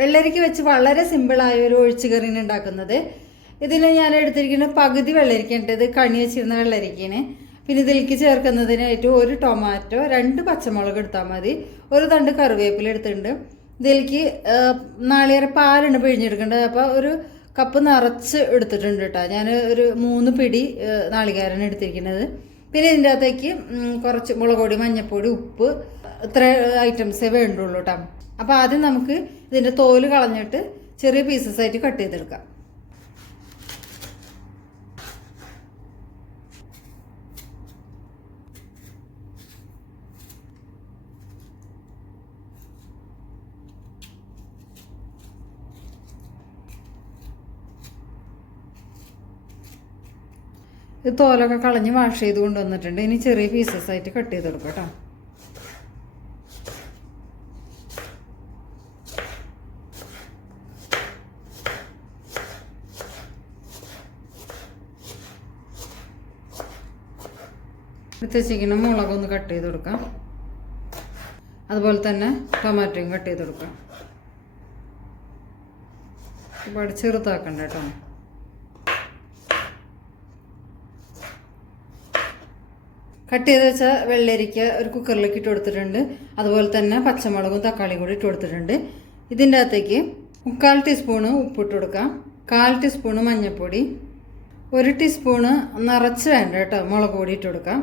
വെള്ളരിക്ക വെച്ച് വളരെ സിമ്പിളായ ഒരു ഒഴിച്ചുകറിയാണ് ഉണ്ടാക്കുന്നത്. ഇതിന് ഞാൻ എടുത്തിരിക്കുന്നത് പകുതി വെള്ളരിക്കുണ്ട്. ഇത് കണി വെച്ചിരുന്ന വെള്ളരിക്കാണ്. പിന്നെ ഇതിലേക്ക് ചേർക്കുന്നതിനായിട്ട് ഒരു ടൊമാറ്റോ, 2 പച്ചമുളക് എടുത്താൽ മതി, ഒരു തണ്ട് കറിവേപ്പില എടുത്തിട്ടുണ്ട്. ഇതിലേക്ക് നാളികേര പാലാണ് പിഴിഞ്ഞെടുക്കേണ്ടത്. അപ്പോൾ ഒരു കപ്പ് നിറച്ച് എടുത്തിട്ടുണ്ട് കേട്ടോ. ഞാൻ ഒരു 3 പിടി നാളികേരമാണ് എടുത്തിരിക്കുന്നത്. പിന്നെ ഇതിൻ്റെ അകത്തേക്ക് കുറച്ച് മുളക് പൊടി, മഞ്ഞൾപ്പൊടി, ഉപ്പ്, ഇത്ര ഐറ്റംസേ വേണ്ടുള്ളൂ കേട്ടോ. അപ്പോൾ ആദ്യം നമുക്ക് ഇതിൻ്റെ തോല് കളഞ്ഞിട്ട് ചെറിയ പീസസ് ആയിട്ട് കട്ട് ചെയ്തെടുക്കാം. ഇത് തോലൊക്കെ കളഞ്ഞ് വാഷ് ചെയ്ത് കൊണ്ടുവന്നിട്ടുണ്ട്. ഇനി ചെറിയ പീസസ് ആയിട്ട് കട്ട് ചെയ്ത് കൊടുക്കാം കേട്ടോ. എടുത്ത് വെച്ചിരിക്കുന്ന മുളകൊന്ന് കട്ട് ചെയ്ത് കൊടുക്കാം. അതുപോലെ തന്നെ ടൊമാറ്റോയും കട്ട് ചെയ്ത് കൊടുക്കാം. ഒരുപാട് ചെറുതാക്കണ്ട കേട്ടോ. കട്ട് ചെയ്ത് വെച്ച വെള്ളരിക്ക ഒരു കുക്കറിലേക്ക് ഇട്ട് കൊടുത്തിട്ടുണ്ട്. അതുപോലെ തന്നെ പച്ചമുളകും തക്കാളിയും കൂടി ഇട്ട് കൊടുത്തിട്ടുണ്ട്. ഇതിൻ്റെ അകത്തേക്ക് 3/4 ടീസ്പൂണ് ഉപ്പിട്ട് കൊടുക്കാം, 1/4 ടീസ്പൂണ് മഞ്ഞൾപ്പൊടി, 1 ടീസ്പൂണ് നിറച്ച് വേണ്ട കേട്ടോ മുളക് പൊടി ഇട്ട് കൊടുക്കാം.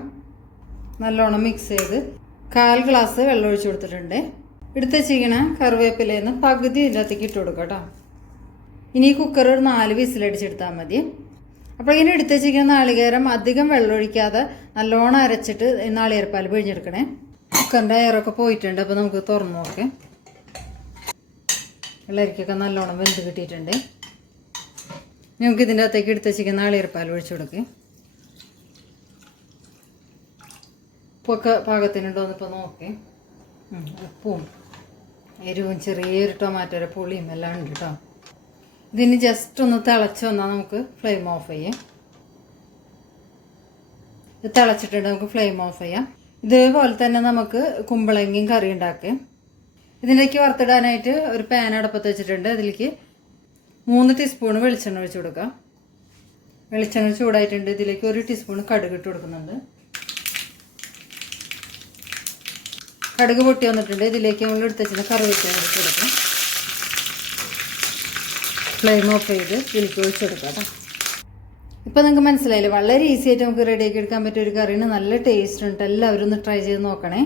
നല്ലോണം മിക്സ് ചെയ്ത് 1/4 ഗ്ലാസ് വെള്ളം ഒഴിച്ച് കൊടുത്തിട്ടുണ്ട്. എടുത്ത് വെച്ചിരിക്കണ കറിവേപ്പിലേന്ന് പകുതി ഇതിൻ്റെ അകത്തേക്ക് ഇട്ട് കൊടുക്കാം കേട്ടോ. ഇനി കുക്കർ ഒരു 4 വിസിലടിച്ചെടുത്താൽ മതി. അപ്പോൾ ഇങ്ങനെ എടുത്ത് വെച്ചിരിക്കുന്ന നാളികേരം അധികം വെള്ളം ഒഴിക്കാതെ നല്ലോണം അരച്ചിട്ട് നാളികേരപ്പാൽ പിഴിഞ്ഞെടുക്കണേ. കുക്കറിൻ്റെ എയറൊക്കെ പോയിട്ടുണ്ട്. അപ്പോൾ നമുക്ക് തുറന്ന് നോക്കാം. വെള്ളരിക്കൊക്കെ നല്ലോണം വെന്ത് കിട്ടിയിട്ടുണ്ട്. നമുക്ക് ഇതിൻ്റെ അകത്തേക്ക് എടുത്ത് വെച്ചിരിക്കുന്ന നാളികേരപ്പാൽ ഒഴിച്ചു കൊടുക്കുക. ഉപ്പൊക്കെ പാകത്തിനുണ്ടോയെന്ന് ഇപ്പോൾ നോക്കി. ഉപ്പും എരിവും ചെറിയൊരു ടൊമാറ്റോയുടെ പുളിയും എല്ലാം ഉണ്ട് കേട്ടോ. ഇതിന് ജസ്റ്റ് ഒന്ന് തിളച്ച് വന്നാൽ നമുക്ക് ഫ്ലെയിം ഓഫ് ചെയ്യാം. ഇത് തിളച്ചിട്ടുണ്ട്, നമുക്ക് ഫ്ലെയിം ഓഫ് ചെയ്യാം. ഇതേപോലെ തന്നെ നമുക്ക് കുമ്പളങ്ങയും കറി ഉണ്ടാക്കാം. ഇതിലേക്ക് വറുത്തിടാനായിട്ട് ഒരു പാൻ അടുപ്പത്ത് വെച്ചിട്ടുണ്ട്. അതിലേക്ക് 3 ടീസ്പൂൺ വെളിച്ചെണ്ണ ഒഴിച്ച് കൊടുക്കാം. വെളിച്ചെണ്ണ ചൂടായിട്ടുണ്ട്. ഇതിലേക്ക് 1 ടീസ്പൂൺ കടുക് ഇട്ട് കൊടുക്കുന്നുണ്ട്. കടുക് പൊട്ടി വന്നിട്ടുണ്ട്. ഇതിലേക്ക് നമ്മൾ എടുത്ത് വെച്ചിട്ട് കറിവേപ്പില ഇട്ട് കൊടുക്കാം. ഫ്ലെയിം ഓഫ് ചെയ്ത് ഇതിലേക്ക് ഒഴിച്ചെടുക്കാം കേട്ടോ. ഇപ്പോൾ നിങ്ങൾക്ക് മനസ്സിലായില്ലേ, വളരെ ഈസി ആയിട്ട് നമുക്ക് റെഡിയാക്കി എടുക്കാൻ പറ്റിയ ഒരു കറിയാണ്. നല്ല ടേസ്റ്റ് ഉണ്ട്. എല്ലാവരും ഒന്ന് ട്രൈ ചെയ്ത് നോക്കണേ.